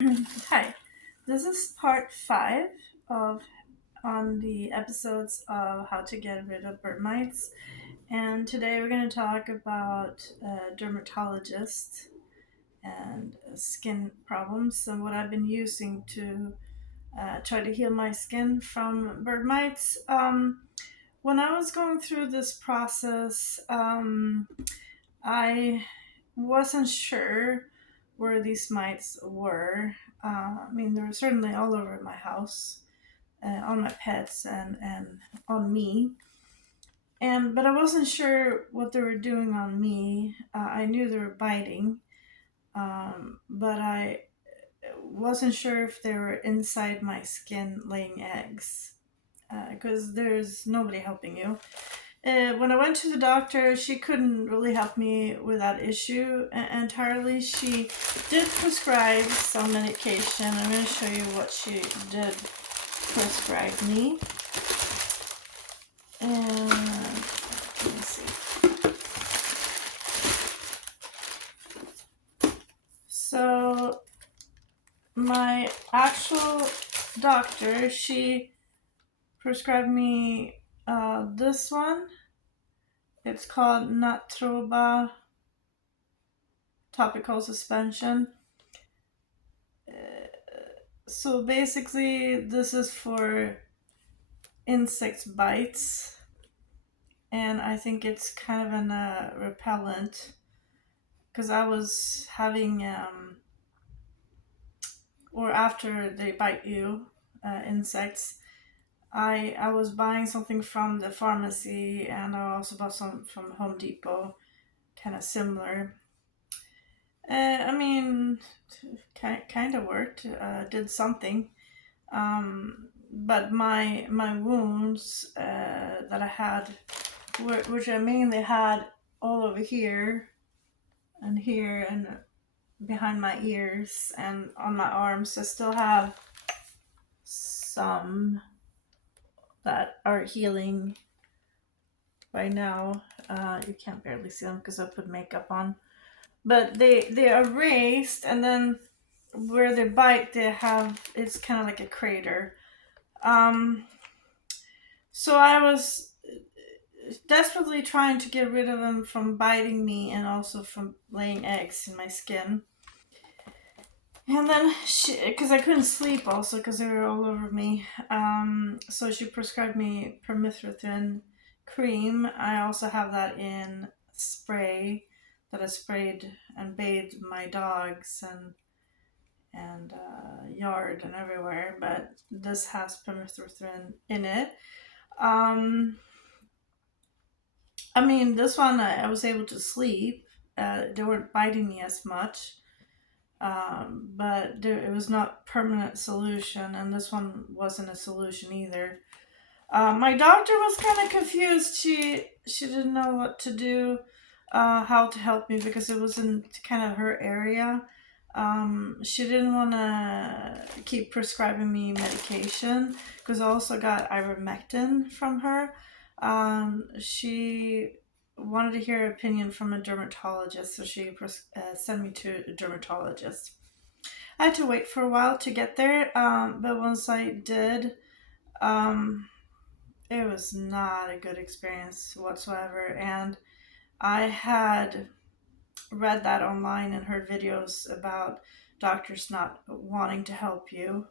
Hi, this is part five of on the episodes of how to get rid of bird mites, and today we're going to talk about dermatologist and skin problems and what I've been using to try to heal my skin from bird mites. When I was going through this process, I wasn't sure where these mites were. I mean, they were certainly all over my house, on my pets, and on me. And but I wasn't sure what they were doing on me. I knew they were biting, but I wasn't sure if they were inside my skin laying eggs. Because there's nobody helping you. When I went to the doctor, she couldn't really help me with that issue entirely. She did prescribe some medication. I'm going to show you what she did prescribe me. And let me see. So, my actual doctor, she prescribed me this one. It's called Natroba topical suspension. So basically, this is for insect bites, and I think it's kind of an repellent because I was having, or after they bite you, insects. I was buying something from the pharmacy, and I also bought some from Home Depot, kind of similar. I mean, kind of worked. Did something. But my wounds that I had, which I mainly had all over here and behind my ears and on my arms, I still have some that are healing right now. You can't barely see them because I put makeup on, but they are raised, and then where they bite, they have it's kind of like a crater. Um, so I was desperately trying to get rid of them from biting me and also from laying eggs in my skin. And then because I couldn't sleep also because they were all over me. So she prescribed me permethrin cream. I also have that in spray that I sprayed and bathed my dogs and yard and everywhere. But this has permethrin in it. Um, I mean, this one I was able to sleep. They weren't biting me as much, but it was not permanent solution, and this one wasn't a solution either. My doctor was kind of confused. She didn't know what to do, how to help me because it wasn't kind of her area. She didn't want to keep prescribing me medication because I also got ivermectin from her. She wanted to hear opinion from a dermatologist, so she sent me to a dermatologist. I had to wait for a while to get there, but once I did, um, it was not a good experience whatsoever. And I had read that online and heard videos about doctors not wanting to help you.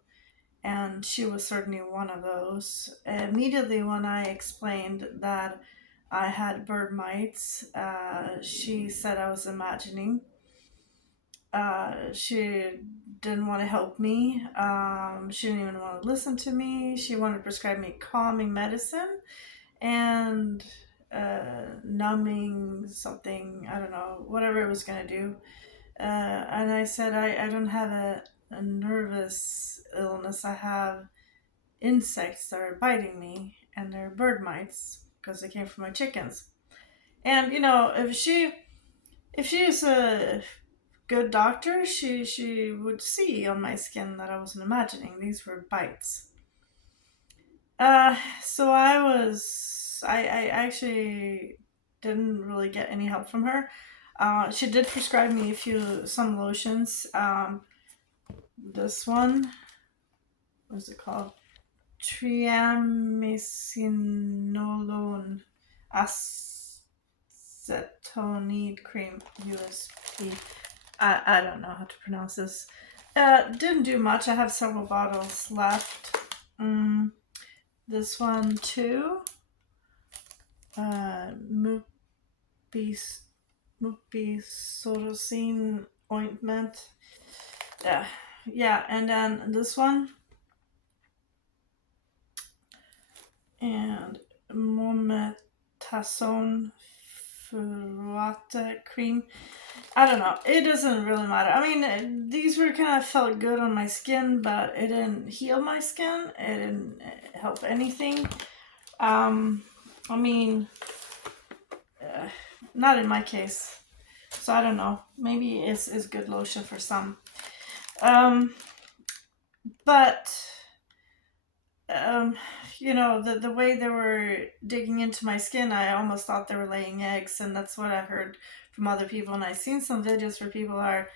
And she was certainly one of those. Immediately, when I explained that I had bird mites, she said I was imagining. She didn't want to help me. She didn't even want to listen to me. She wanted to prescribe me calming medicine and numbing something. I don't know, whatever it was going to do. And I said, I don't have a nervous illness. I have insects that are biting me, and they're bird mites because they came from my chickens. And if she is a good doctor, she would see on my skin that I wasn't imagining. These were bites. So I actually didn't really get any help from her. She did prescribe me some lotions. This one, what's it called? Triamcinolone acetonide cream USP. I don't know how to pronounce this. Didn't do much. I have several bottles left. This one too. Mupisodocine ointment. Yeah, and then this one. And mometasone furoate cream. I don't know. It doesn't really matter. I mean, these were kind of felt good on my skin, but it didn't heal my skin. It didn't help anything. I mean, not in my case. So I don't know. Maybe it's good lotion for some. But you know, the way they were digging into my skin, I almost thought they were laying eggs, and that's what I heard from other people. And I've seen some videos where people are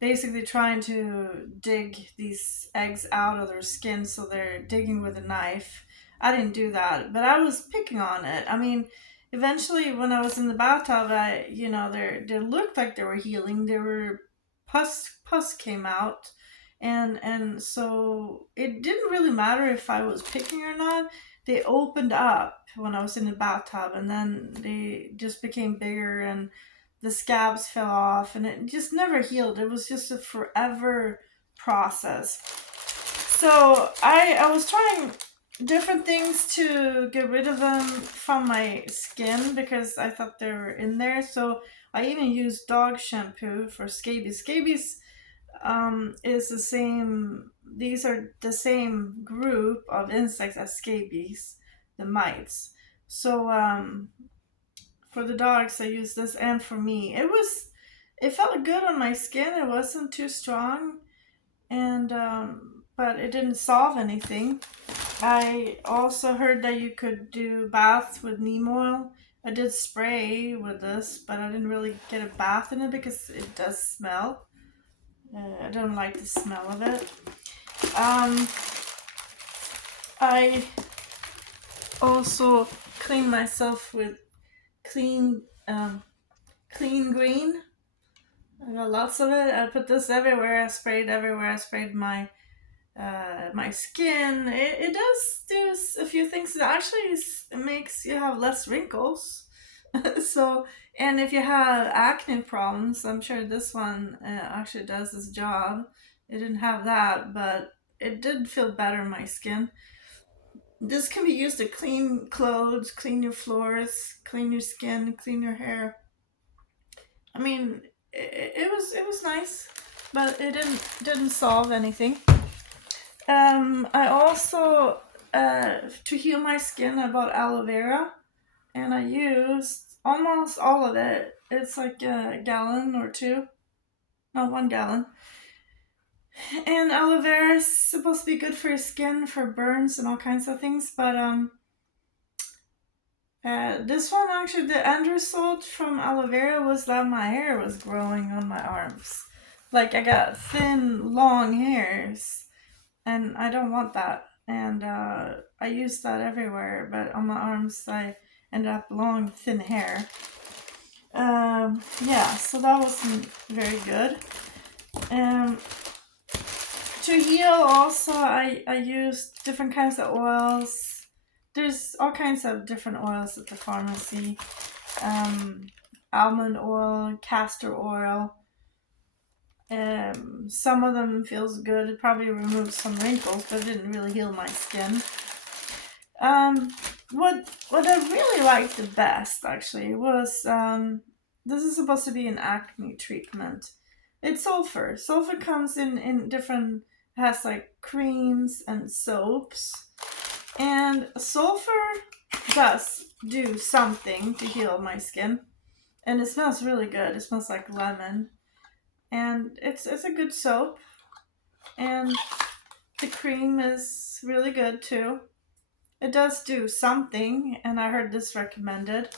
basically trying to dig these eggs out of their skin, so they're digging with a knife. I didn't do that, but I was picking on it. I mean, eventually when I was in the bathtub, they looked like they were healing. They were pus came out, and so it didn't really matter if I was picking or not. They opened up when I was in the bathtub, and then they just became bigger, and the scabs fell off, and it just never healed. It was just a forever process. So I was trying different things to get rid of them from my skin because I thought they were in there. So I even used dog shampoo for scabies. Scabies is the same. These are the same group of insects as scabies, the mites. So for the dogs, I used this, and for me, it felt good on my skin. It wasn't too strong, and but it didn't solve anything. I also heard that you could do baths with neem oil. I did spray with this, but I didn't really get a bath in it because it does smell. I don't like the smell of it. I also clean myself with clean clean green. I got lots of it. I put this everywhere. I sprayed everywhere. I sprayed my my skin. It does do a few things. It makes you have less wrinkles. So, and if you have acne problems, I'm sure this one actually does its job. It didn't have that, but it did feel better in my skin. This can be used to clean clothes, clean your floors, clean your skin, clean your hair. I mean, it was nice, but it didn't solve anything. I also to heal my skin, I bought aloe vera, and I used almost all of it. It's like a gallon or two, not 1 gallon. And aloe vera is supposed to be good for your skin, for burns and all kinds of things. But this one actually, the end result from aloe vera was that my hair was growing on my arms. Like I got thin, long hairs, and I don't want that. And I use that everywhere, but on my arms I ended up long, thin hair. Yeah, so that wasn't very good. To heal, also, I used different kinds of oils. There's all kinds of different oils at the pharmacy. Almond oil, castor oil. Some of them feels good. It probably removed some wrinkles, but it didn't really heal my skin. What I really liked the best actually was this is supposed to be an acne treatment. It's sulfur. Sulfur comes in different, has like creams and soaps, and sulfur does do something to heal my skin, and it smells really good. It smells like lemon, and it's a good soap, and the cream is really good too. It does do something, and I heard this recommended.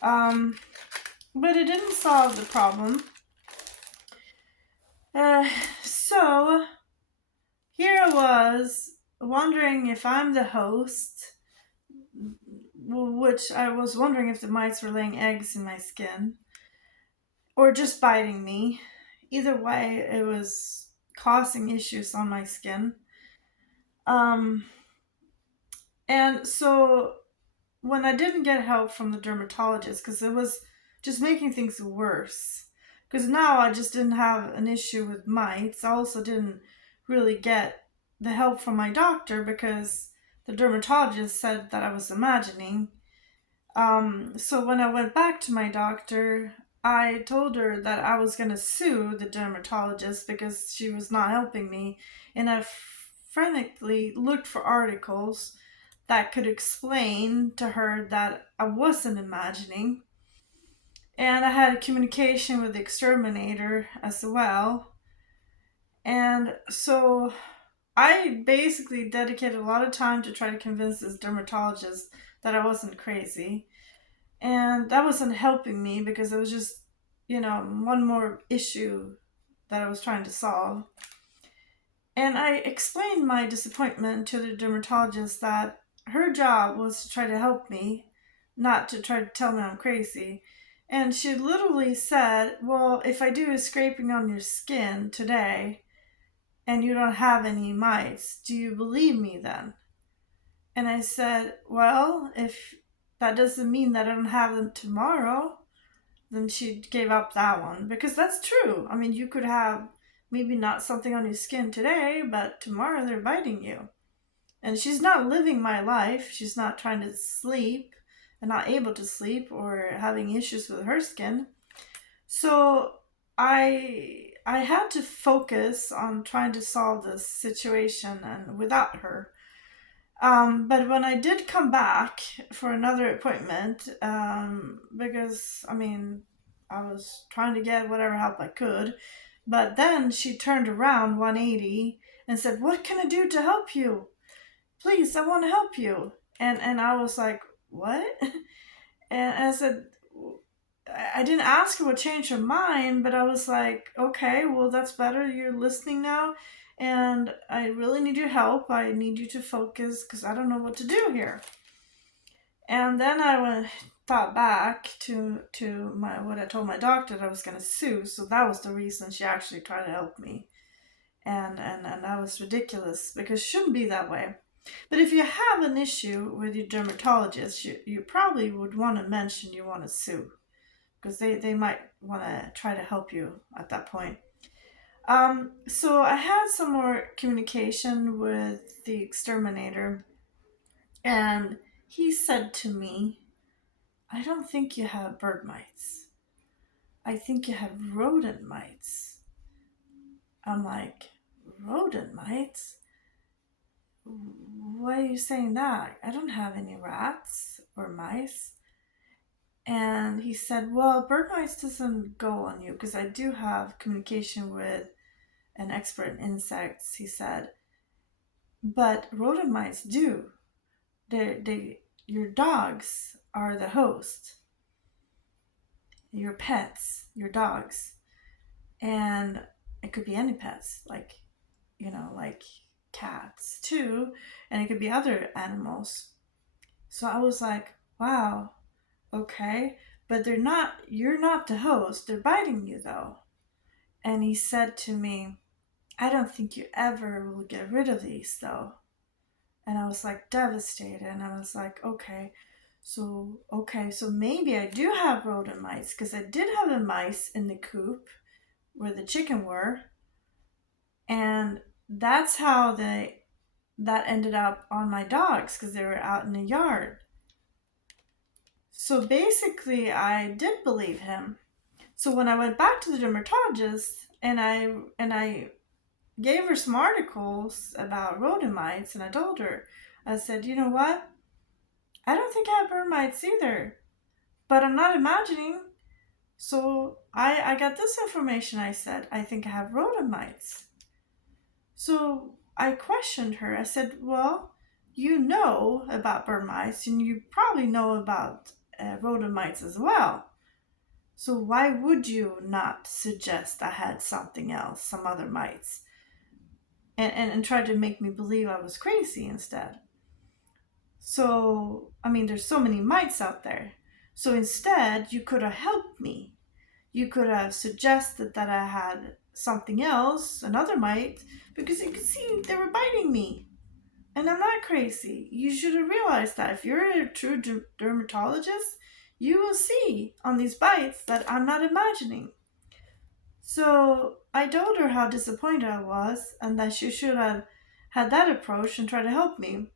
But it didn't solve the problem. So was wondering if I'm the host, which I was wondering if the mites were laying eggs in my skin or just biting me. Either way, it was causing issues on my skin. Um, and so when I didn't get help from the dermatologist, because it was just making things worse, because now I just didn't have an issue with mites. I also didn't really get the help from my doctor because the dermatologist said that I was imagining. So when I went back to my doctor, I told her that I was going to sue the dermatologist because she was not helping me. And I frantically looked for articles that could explain to her that I wasn't imagining. And I had a communication with the exterminator as well. And so I basically dedicated a lot of time to try to convince this dermatologist that I wasn't crazy. And that wasn't helping me because it was just, one more issue that I was trying to solve. And I explained my disappointment to the dermatologist that her job was to try to help me, not to try to tell me I'm crazy. And she literally said, well, if I do a scraping on your skin today and you don't have any mites, do you believe me then? And I said, well, if that doesn't mean that I don't have them tomorrow, then she gave up that one. Because that's true. I mean, you could have maybe not something on your skin today, but tomorrow they're biting you. And she's not living my life. She's not trying to sleep and not able to sleep or having issues with her skin. So I had to focus on trying to solve this situation and without her. But when I did come back for another appointment, because I was trying to get whatever help I could, but then she turned around 180 and said, "What can I do to help you? Please, I want to help you." And I was like, "What?" And I said, I didn't ask her what changed her mind, but I was like, okay, well, that's better. You're listening now. And I really need your help. I need you to focus because I don't know what to do here. And then thought back to my what I told my doctor that I was going to sue. So that was the reason she actually tried to help me. And that was ridiculous because it shouldn't be that way. But if you have an issue with your dermatologist, you probably would want to mention you want to sue because they might want to try to help you at that point. So I had some more communication with the exterminator, and he said to me, I don't think you have bird mites. I think you have rodent mites. I'm like, rodent mites? Why are you saying that? I don't have any rats or mice. And he said, well, bird mites doesn't go on you because I do have communication with an expert in insects, he said. But rodent mites do. Your dogs are the host. Your pets, your dogs. And it could be any pets, like cats too. And it could be other animals. So I was like, wow, okay. But you're not the host. They're biting you though. And he said to me, I don't think you ever will get rid of these though. And I was like devastated. And I was like, so maybe I do have rodent mites because I did have the mice in the coop where the chicken were. And that's how that ended up on my dogs because they were out in the yard. So basically, I did believe him. So when I went back to the dermatologist and I gave her some articles about rodent mites, and I told her, I said, you know what? I don't think I have bird mites either, but I'm not imagining. So I got this information. I said, I think I have rodent mites. So I questioned her. I said, well, you know about bird mites, and you probably know about rodent mites as well. So why would you not suggest I had something else, some other mites? and tried to make me believe I was crazy instead. So, I mean, there's so many mites out there. So instead, you could have helped me. You could have suggested that I had something else, another mite, because you could see they were biting me. And I'm not crazy. You should have realized that if you're a true dermatologist, you will see on these bites that I'm not imagining. So I told her how disappointed I was and that she should have had that approach and tried to help me.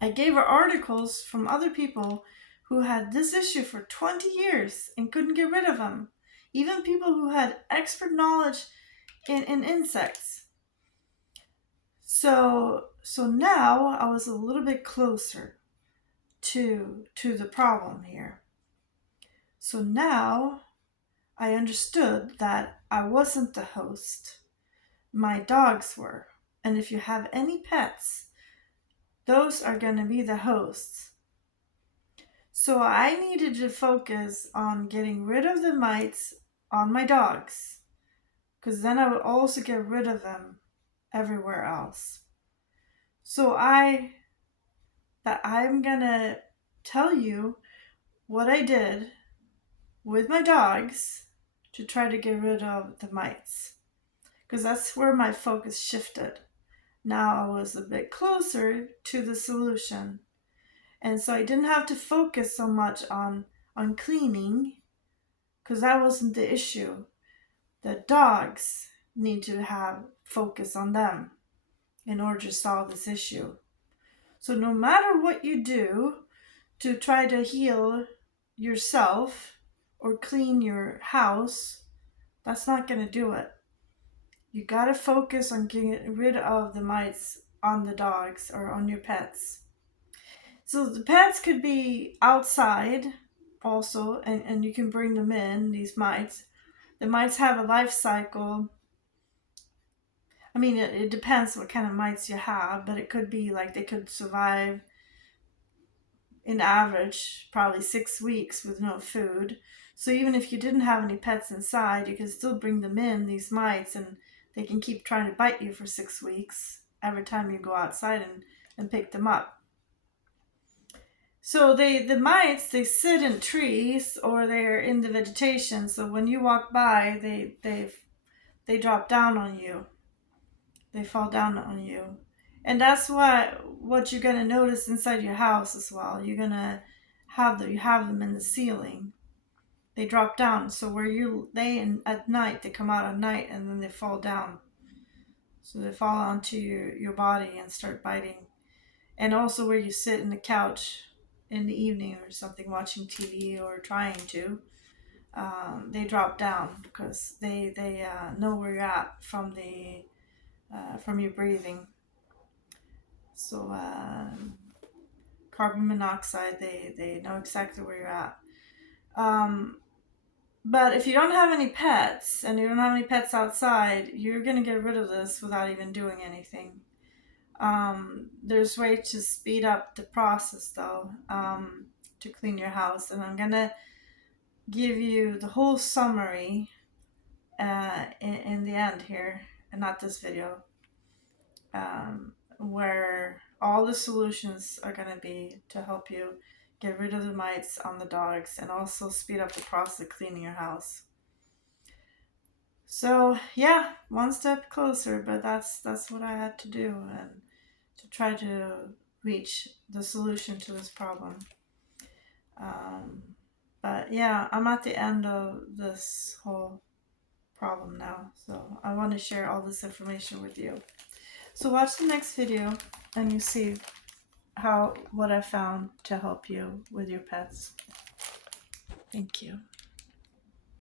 I gave her articles from other people who had this issue for 20 years and couldn't get rid of them. Even people who had expert knowledge in insects. So now I was a little bit closer to the problem here. So now I understood that I wasn't the host. My dogs were. And if you have any pets, those are going to be the hosts. So I needed to focus on getting rid of the mites on my dogs, because then I would also get rid of them everywhere else. So I'm gonna tell you what I did with my dogs to try to get rid of the mites, because that's where my focus shifted. Now I was a bit closer to the solution, and so I didn't have to focus so much on cleaning, because that wasn't the issue. The dogs need to have focus on them in order to solve this issue. So no matter what you do to try to heal yourself or clean your house, that's not going to do it. You got to focus on getting rid of the mites on the dogs or on your pets. So the pets could be outside also, and you can bring them in, these mites. The mites have a life cycle. I mean, it depends what kind of mites you have, but it could be like they could survive in average probably 6 weeks with no food. So even if you didn't have any pets inside, you could still bring them in, these mites, and they can keep trying to bite you for 6 weeks every time you go outside and pick them up. So the mites, they sit in trees or they're in the vegetation. So when you walk by, they drop down on you. They fall down on you. And that's what you're gonna notice inside your house as well. You're gonna have them in the ceiling. They drop down. So where you lay in at night, they come out at night and then they fall down. So they fall onto your body and start biting. And also where you sit in the couch in the evening or something, watching TV or trying to, they drop down because they know where you're at from your breathing. So carbon monoxide, they know exactly where you're at. But if you don't have any pets and you don't have any pets outside, you're going to get rid of this without even doing anything. There's ways to speed up the process though, to clean your house, and I'm going to give you the whole summary in the end here, and not this video, where all the solutions are going to be to help you get rid of the mites on the dogs and also speed up the process of cleaning your house. So yeah, one step closer, but that's what I had to do and to try to reach the solution to this problem. But yeah, I'm at the end of this whole problem now, so I want to share all this information with you. So watch the next video and you see what I found to help you with your pets. Thank you.